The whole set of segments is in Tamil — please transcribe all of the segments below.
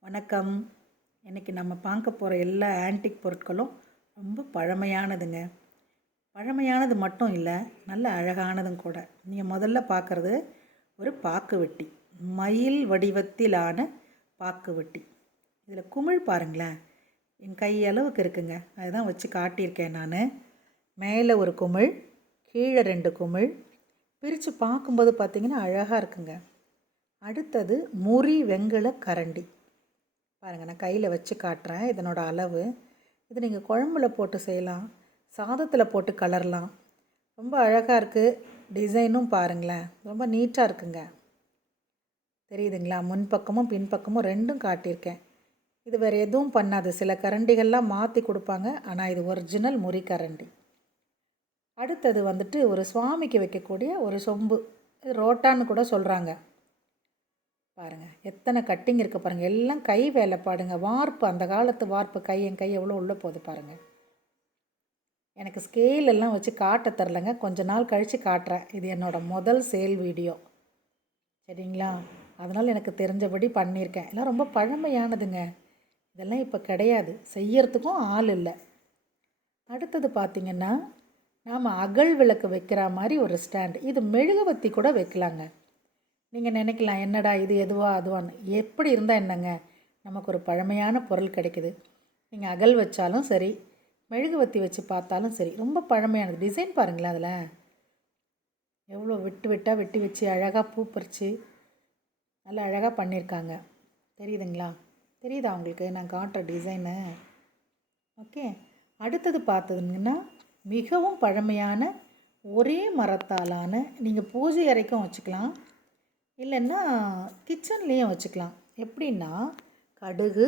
வணக்கம். இன்றைக்கி நம்ம பார்க்க போகிற எல்லா ஆன்டிக் பொருட்களும் ரொம்ப பழமையானதுங்க. பழமையானது மட்டும் இல்லை நல்ல அழகானதும் கூட. நீங்கள் முதல்ல பார்க்குறது ஒரு பாக்கு வெட்டி. மயில் வடிவத்திலான பாக்கு வெட்டி. இதில் குமிழ் பாருங்களேன். என் கை அளவுக்கு இருக்குங்க. அதுதான் வச்சு காட்டியிருக்கேன் நான். மேலே ஒரு குமிழ் கீழே ரெண்டு குமிழ். பிரித்து பார்க்கும்போது பார்த்திங்கன்னா அழகாக இருக்குங்க. அடுத்தது முறி வெங்கல கரண்டி. பாருங்கள் நான் கையில் வச்சு காட்டுறேன். இதனோட அளவு. இது நீங்கள் குழம்புல போட்டு செய்யலாம். சாதத்தில் போட்டு கலரலாம். ரொம்ப அழகாக இருக்குது டிசைனும் பாருங்களேன். ரொம்ப நீட்டாக இருக்குங்க. தெரியுதுங்களா? முன்பக்கமும் பின்பக்கமும் ரெண்டும் காட்டியிருக்கேன். இது வேறு எதுவும் பண்ணாது. சில கரண்டிகள்லாம் மாற்றி கொடுப்பாங்க. ஆனால் இது ஒரிஜினல் முறி கரண்டி. அடுத்தது வந்துட்டு ஒரு சுவாமிக்கு வைக்கக்கூடிய ஒரு சொம்பு. ரோட்டான்னு கூட சொல்கிறாங்க பாருங்கள் எத்தனை கட்டிங் இருக்குது பாருங்கள் எல்லாம் கை வேலைப்பாடுங்க வார்ப்பு அந்த காலத்து வார்ப்பு கை என் கை எவ்வளோ உள்ளே போகுது பாருங்கள் எனக்கு ஸ்கேல் எல்லாம் வச்சு காட்ட தரலைங்க. கொஞ்ச நாள் கழித்து காட்டுறேன். இது என்னோடய முதல் சேல் வீடியோ சரிங்களா? அதனால் எனக்கு தெரிஞ்சபடி பண்ணியிருக்கேன். எல்லாம் ரொம்ப பழமையானதுங்க. இதெல்லாம் இப்போ கிடையாது. செய்யறதுக்கும் ஆள் இல்லை. அடுத்தது பார்த்திங்கன்னா நாம் அகல் விளக்கு வைக்கிற மாதிரி ஒரு ஸ்டாண்ட் இது மெழுகுவத்தி கூட வைக்கலாங்க. நீங்கள் நினைக்கலாம் என்னடா இது எதுவா அதுவான்னு. எப்படி இருந்தால் என்னங்க? நமக்கு ஒரு பழமையான பொருள் கிடைக்குது. நீங்கள் அகல் வச்சாலும் சரி மெழுகுவத்தி வச்சு பார்த்தாலும் சரி ரொம்ப பழமையானது. டிசைன் பாருங்களேன் அதில். எவ்வளோ விட்டு விட்டால் வெட்டி வச்சு அழகாக பூ பறித்து நல்லா அழகாக பண்ணியிருக்காங்க. தெரியுதுங்களா? தெரியுதா உங்களுக்கு? நான் காட்டுற டிசைனு. ஓகே. அடுத்தது பார்த்ததுங்கன்னா மிகவும் பழமையான ஒரே மரத்தாலான நீங்கள் பூஜை அறைக்கும் வச்சுக்கலாம். இல்லைன்னா கிச்சன்லேயும் வச்சுக்கலாம். எப்படின்னா கடுகு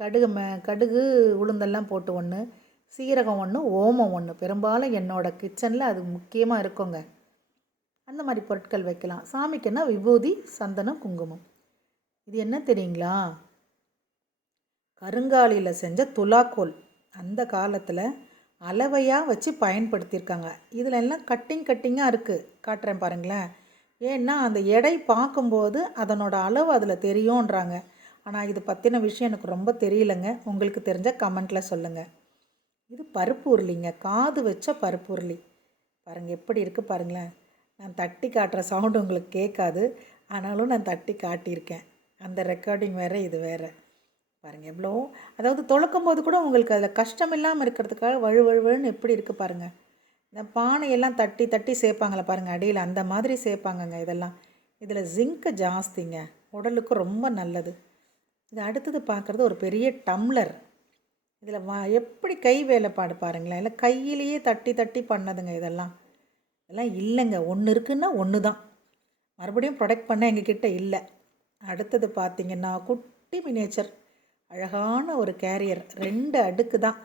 கடுகு மே கடுகு உளுந்தெல்லாம் போட்டு ஒன்று சீரகம் ஒன்று ஓமம் ஒன்று பெரும்பாலும் என்னோடய கிச்சனில் அது முக்கியமாக இருக்குங்க. அந்த மாதிரி பொருட்கள் வைக்கலாம். சாமிக்குன்னா விபூதி சந்தனம் குங்குமம். இது என்ன தெரியுங்களா? கருங்காலியில் செஞ்ச துலாக்கோல். அந்த காலத்தில் அளவையாக வச்சு பயன்படுத்தியிருக்காங்க. இதில் எல்லாம் கட்டிங் கட்டிங்காக இருக்குது காட்டுறேன் பாருங்களேன். ஏன்னா அந்த எடை பார்க்கும்போது அதனோட அளவு அதில் தெரியுன்றாங்க ஆனால் இது பற்றின விஷயம் எனக்கு ரொம்ப தெரியலங்க. உங்களுக்கு தெரிஞ்ச கமெண்ட்டில் சொல்லுங்கள் இது பருப்பு உருளிங்க. காது வச்ச பருப்பு உருளி. பாருங்கள் எப்படி இருக்குது பாருங்களேன். நான் தட்டி காட்டுற சவுண்டு உங்களுக்கு கேட்காது. ஆனாலும் நான் தட்டி காட்டியிருக்கேன். அந்த ரெக்கார்டிங் வேறு இது வேறு. பாருங்கள் எவ்வளோ. அதாவது தொளக்கும் போது கூட உங்களுக்கு அதில் கஷ்டம் இல்லாமல் இருக்கிறதுக்காக வழு வழுவழுன்னு எப்படி இருக்குது பாருங்கள் இந்த பானையெல்லாம் தட்டி தட்டி சேர்ப்பாங்களே பாருங்கள் அடியில் அந்த மாதிரி சேர்ப்பாங்கங்க இதெல்லாம். இதில் ஜிங்க்கு ஜாஸ்திங்க. உடலுக்கு ரொம்ப நல்லது. இது அடுத்தது பார்க்குறது ஒரு பெரிய டம்ளர். இதில் வா எப்படி கை வேலைப்பாடு பாருங்களேன். இல்லை கையிலேயே தட்டி தட்டி பண்ணதுங்க இதெல்லாம். இதெல்லாம் இல்லைங்க. ஒன்று இருக்குன்னா ஒன்று தான் மறுபடியும் ப்ரொடக்ட் பண்ண எங்ககிட்ட இல்லை. அடுத்தது பார்த்திங்கன்னா குட்டி மினேச்சர் அழகான ஒரு கேரியர் ரெண்டு அடுக்கு தான்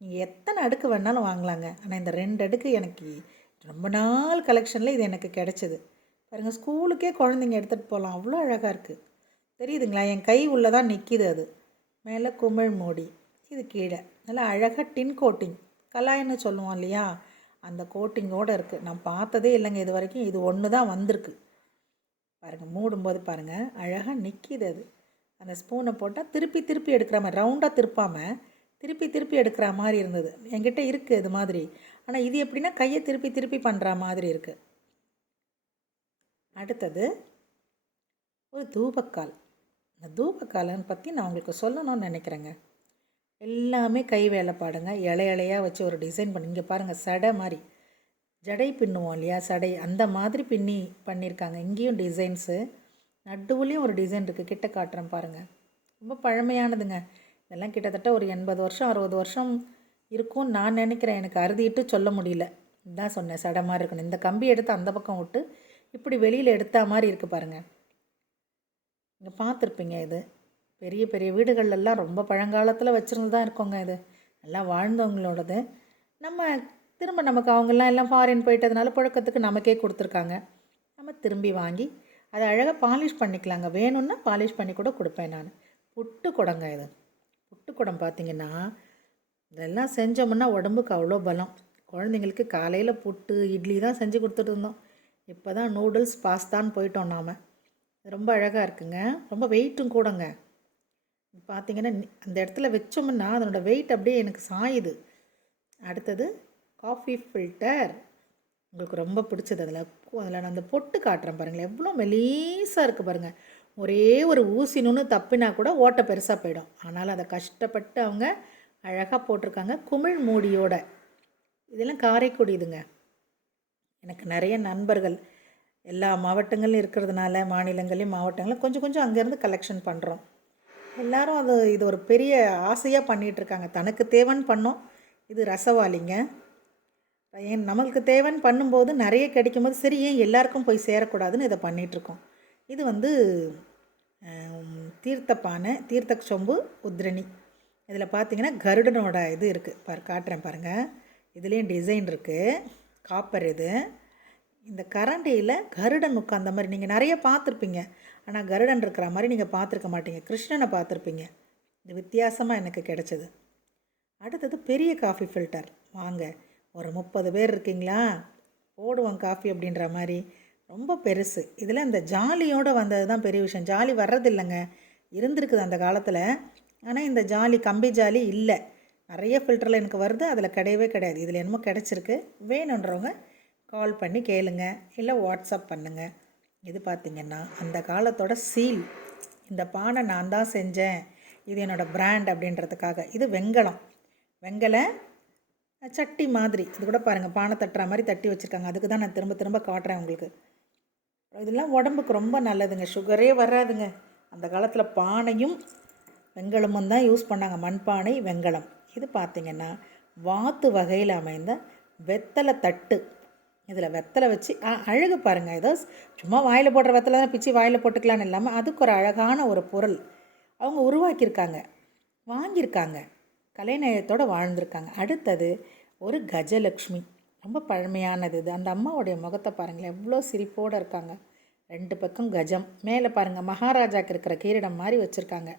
நீங்கள் எத்தனை அடுக்கு வேணாலும் வாங்கலாங்க. ஆனால் இந்த ரெண்டு அடுக்கு எனக்கு ரொம்ப நாள் கலெக்ஷனில் இது எனக்கு கிடச்சிது. பாருங்கள் ஸ்கூலுக்கே குழந்தைங்க எடுத்துகிட்டு போகலாம் அவ்வளோ அழகாக இருக்குது தெரியுதுங்களா? என் கை உள்ளே தான் நிற்கிது அது. மேலே குமிழ் மூடி இது கீழே. நல்லா அழகாக டின் கோட்டிங் கலாயின்னு சொல்லுவோம் இல்லையா? அந்த கோட்டிங்கோடு இருக்குது நான் பார்த்ததே இல்லைங்க இது வரைக்கும். இது ஒன்று தான் வந்திருக்கு. பாருங்கள் மூடும்போது பாருங்கள் அழகாக நிற்கிது அது. அந்த ஸ்பூனை போட்டால் திருப்பி திருப்பி எடுக்கிற மாதிரி ரவுண்டாக திருப்பாமல் திருப்பி திருப்பி எடுக்கிற மாதிரி இருந்தது. என்கிட்ட இருக்குது இது மாதிரி. ஆனால் இது எப்படின்னா கையை திருப்பி திருப்பி பண்ணுற மாதிரி இருக்குது அடுத்தது ஒரு தூபக்கால். இந்த தூபக்காலன்னு பற்றி நான் உங்களுக்கு சொல்லணும்னு நினைக்கிறேங்க. எல்லாமே கை வேலைப்பாடுங்க இலை இலையாக வச்சு ஒரு டிசைன் பண்ணி இங்கே பாருங்கள் சடை மாதிரி. ஜடை பின்னுவோம் இல்லையா சடை. அந்த மாதிரி பின்னி பண்ணியிருக்காங்க. இங்கேயும் டிசைன்ஸு. நடுவுலேயும் ஒரு டிசைன் இருக்குது கிட்ட காட்டுறேன் பாருங்கள் ரொம்ப பழமையானதுங்க. இதெல்லாம் கிட்டத்தட்ட ஒரு எண்பது வருஷம் அறுபது வருஷம் இருக்கும்னு நான் நினைக்கிறேன். எனக்கு அறுதிட்டு சொல்ல முடியல. இதுதான் சொன்னேன் சடமாக இருக்கணும். இந்த கம்பி எடுத்து அந்த பக்கம் விட்டு இப்படி வெளியில் எடுத்த மாதிரி இருக்குது பாருங்கள் இங்கே பார்த்துருப்பீங்க இது. பெரிய பெரிய வீடுகள்லாம் ரொம்ப பழங்காலத்தில் வச்சுருந்து தான் இருக்கோங்க இது. எல்லாம் வாழ்ந்தவங்களோடது. நம்ம திரும்ப நமக்கு அவங்கெல்லாம் எல்லாம் ஃபாரின் போயிட்டதுனால புழக்கத்துக்கு நமக்கே கொடுத்துருக்காங்க. நம்ம திரும்பி வாங்கி அதை அழகாக பாலிஷ் பண்ணிக்கலாங்க. வேணும்னா பாலிஷ் பண்ணி கூட கொடுப்பேன் நான். புட்டு குடங்க இது. புட்டு குடம் பார்த்திங்கன்னா இதெல்லாம் செஞ்சோம்னா உடம்புக்கு அவ்வளோ பலம். குழந்தைங்களுக்கு காலையில் புட்டு இட்லி தான் செஞ்சு கொடுத்துட்டு இருந்தோம். இப்போ தான் நூடுல்ஸ் பாஸ்தான்னு போயிட்டோம் நாம். ரொம்ப அழகாக இருக்குங்க. ரொம்ப வெயிட்டும் கூடங்க. பார்த்தீங்கன்னா அந்த இடத்துல வச்சோம்னா அதனோட வெயிட் அப்படியே எனக்கு சாயுது. அடுத்தது காஃபி ஃபில்டர். உங்களுக்கு ரொம்ப பிடிச்சது. அதில் அதில் நான் அந்த பொட்டு காட்டுறேன் பாருங்களேன். எவ்வளோ மெலீஸாக இருக்குது பாருங்கள் ஒரே ஒரு ஊசி நுண்ணு தப்பினா கூட ஓட்டை பெருசாக போயிடும். ஆனாலும் அதை கஷ்டப்பட்டு அவங்க அழகாக போட்டிருக்காங்க. குமிழ் மூடியோட. இதெல்லாம் காரைக்குடி இதுங்க எனக்கு நிறைய நண்பர்கள் எல்லா மாவட்டங்களும் இருக்கிறதுனால மாநிலங்களையும் மாவட்டங்களும் கொஞ்சம் கொஞ்சம் அங்கேருந்து கலெக்ஷன் பண்ணுறோம் எல்லாரும் அது இது ஒரு பெரிய ஆசையாக பண்ணிகிட்ருக்காங்க தனக்கு தேவைன்னு பண்ணோம். இது ரசவாளிங்க. ஏன் நம்மளுக்கு தேவைன்னு பண்ணும்போது நிறைய கிடைக்கும்போது சரி ஏன் எல்லாருக்கும் போய் சேரக்கூடாதுன்னு இதை பண்ணிகிட்ருக்கோம் இது வந்து தீர்த்தப்பானை தீர்த்த பானை தீர்த்த சொம்பு உத்ரணி. இதில் பார்த்தீங்கன்னா கருடனோட இது இருக்குது பாரு காட்டுறேன் பாருங்கள் இதுலேயும் டிசைன் இருக்குது காப்பர் இது. இந்த கரண்டியில் கருடன் உட்காந்த மாதிரி நீங்கள் நிறைய பார்த்துருப்பீங்க ஆனால் கருடன் இருக்கிற மாதிரி நீங்கள் பார்த்துருக்க மாட்டீங்க. கிருஷ்ணனை பார்த்துருப்பீங்க இது வித்தியாசமாக எனக்கு கிடைச்சது. அடுத்தது பெரிய காஃபி ஃபில்டர் வாங்க. ஒரு முப்பது பேர் இருக்கீங்களா? போடுவோம் காஃபி அப்படின்ற மாதிரி. ரொம்ப பெருசு. இதில் இந்த ஜாலியோடு வந்தது தான் பெரிய விஷயம். ஜாலி வர்றதில்லைங்க. இருந்திருக்குது அந்த காலத்தில். ஆனால் இந்த ஜாலி கம்பி ஜாலி இல்லை. நிறைய ஃபில்டரில் எனக்கு வருது. அதில் கிடையவே கிடையாது. இதில் என்னமோ கிடச்சிருக்கு. வேணுன்றவங்க கால் பண்ணி கேளுங்க. இல்லை வாட்ஸ்அப் பண்ணுங்க. இது பார்த்திங்கன்னா அந்த காலத்தோட சீல் இந்த பானை நான் தான் செஞ்சேன். இது என்னோடய பிராண்ட் அப்படின்றதுக்காக. இது வெங்கலம். வெங்கலை சட்டி மாதிரி. இது கூட பாருங்கள் பானை தட்டுற மாதிரி தட்டி வச்சுருக்காங்க. அதுக்கு தான் நான் திரும்ப திரும்ப காட்டுறேன் உங்களுக்கு. இதெல்லாம் உடம்புக்கு ரொம்ப நல்லதுங்க. சுகரே வராதுங்க. அந்த காலத்தில் பானையும் வெங்கலமும் தான் யூஸ் பண்ணாங்க. மண்பானை வெங்கலம். இது பார்த்திங்கன்னா வாத்து வகையில் அமைந்த வெத்தலை தட்டு. இதில் வெத்தலை வச்சு அழகு பாருங்கள் ஏதோ சும்மா வாயில் போடுற வெத்தலை தான் பிச்சு வாயில் போட்டுக்கலான்னு இல்லாமல் அதுக்கு ஒரு அழகான ஒரு பொருள். அவங்க உருவாக்கியிருக்காங்க. வாங்கியிருக்காங்க. கலைநயத்தோடு வாழ்ந்திருக்காங்க. அடுத்தது ஒரு கஜலக்ஷ்மி. ரொம்ப பழமையானது இது. அந்த அம்மாவுடைய முகத்தை பாருங்களேன். எவ்வளோ சிரிப்போடு இருக்காங்க. ரெண்டு பக்கம் கஜம். மேலே பாருங்கள் மகாராஜாக்கு இருக்கிற கீரிடம் மாதிரி வச்சுருக்காங்க.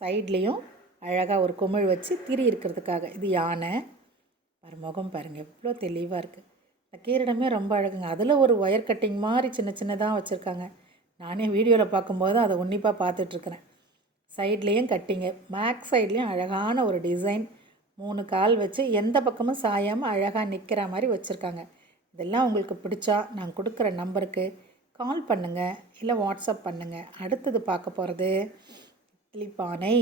சைட்லேயும் அழகாக ஒரு குமிழ் வச்சு திரி இருக்கிறதுக்காக. இது யானை. பாரு முகம் பாருங்கள் எவ்வளோ தெளிவாக இருக்குது இந்த கீரிடமே ரொம்ப அழகுங்க. அதில் ஒரு ஒயர் கட்டிங் மாதிரி சின்ன சின்னதாக வச்சுருக்காங்க. நானே வீடியோவில் பார்க்கும்போது அதை உன்னிப்பாக பார்த்துட்ருக்குறேன் சைட்லேயும் கட்டிங்க. பேக் சைட்லேயும் அழகான ஒரு டிசைன் மூணு கால் வச்சு எந்த பக்கமும் சாயாமல் அழகாக நிற்கிற மாதிரி வச்சுருக்காங்க. இதெல்லாம் உங்களுக்கு பிடிச்சா நான் கொடுக்குற நம்பருக்கு கால் பண்ணுங்கள் இல்லை வாட்ஸ்அப் பண்ணுங்கள் அடுத்தது பார்க்க போகிறது இட்லி பானை.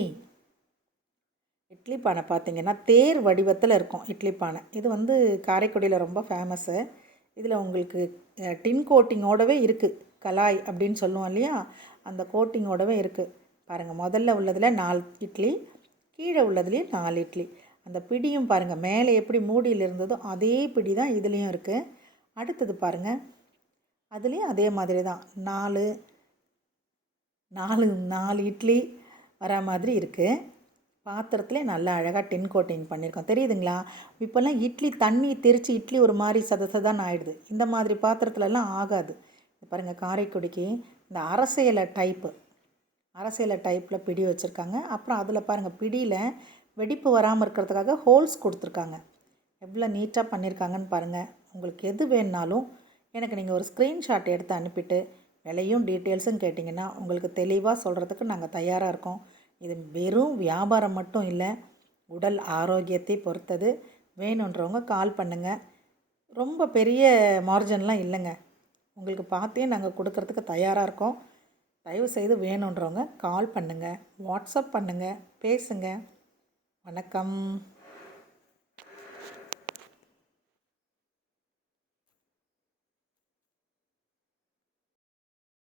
இட்லி பானை பார்த்தீங்கன்னா தேர் வடிவத்தில் இருக்கும் இட்லி பானை. இது வந்து காரைக்குடியில் ரொம்ப ஃபேமஸ்ஸு இதில் உங்களுக்கு டின் கோட்டிங்கோடவே இருக்குது கலாய் அப்படின்னு சொல்லுவோம் இல்லையா? அந்த கோட்டிங்கோடவே இருக்குது பாருங்கள் முதல்ல உள்ளதில் நாலு இட்லி கீழே உள்ளதுலேயும் நாலு இட்லி. அந்த பிடியும் பாருங்கள் மேலே எப்படி மூடியில் இருந்ததோ அதே பிடி தான் இதுலேயும் இருக்குது அடுத்தது பாருங்கள் அதுலேயும் அதே மாதிரி தான் நாலு நாலு நாலு இட்லி வர மாதிரி இருக்குது பாத்திரத்துலேயே நல்லா அழகாக டென் கோட்டிங் பண்ணியிருக்கோம் தெரியுதுங்களா? இப்போல்லாம் இட்லி தண்ணி தெரித்து இட்லி ஒரு மாதிரி சதசதான் ஆகிடுது இந்த மாதிரி பாத்திரத்துலலாம் ஆகாது. பாருங்கள் காரைக்குடிக்கு இந்த அரசியலை டைப்பு அரசியலை டைப்பில் பிடி வச்சுருக்காங்க. அப்புறம் அதில் பாருங்கள் பிடியில் வெடிப்பு வராமல் இருக்கிறதுக்காக ஹோல்ஸ் கொடுத்துருக்காங்க. எவ்வளோ நீட்டாக பண்ணியிருக்காங்கன்னு பாருங்கள் உங்களுக்கு எது வேணுனாலும் எனக்கு நீங்கள் ஒரு ஸ்க்ரீன்ஷாட் எடுத்து அனுப்பிட்டு விலையும் டீட்டெயில்ஸும் கேட்டிங்கன்னா உங்களுக்கு தெளிவாக சொல்கிறதுக்கு நாங்கள் தயாராக இருக்கோம். இது வெறும் வியாபாரம் மட்டும் இல்லை உடல் ஆரோக்கியத்தை பொறுத்தது. வேணுன்றவங்க கால் பண்ணுங்கள் ரொம்ப பெரிய மார்ஜன்லாம் இல்லைங்க. உங்களுக்கு பார்த்தே நாங்கள் கொடுக்கறதுக்கு தயாராக இருக்கோம். தயவு செய்து வேணுன்றவங்க கால் பண்ணுங்கள் வாட்ஸ்அப் பண்ணுங்கள் பேசுங்க. வணக்கம்.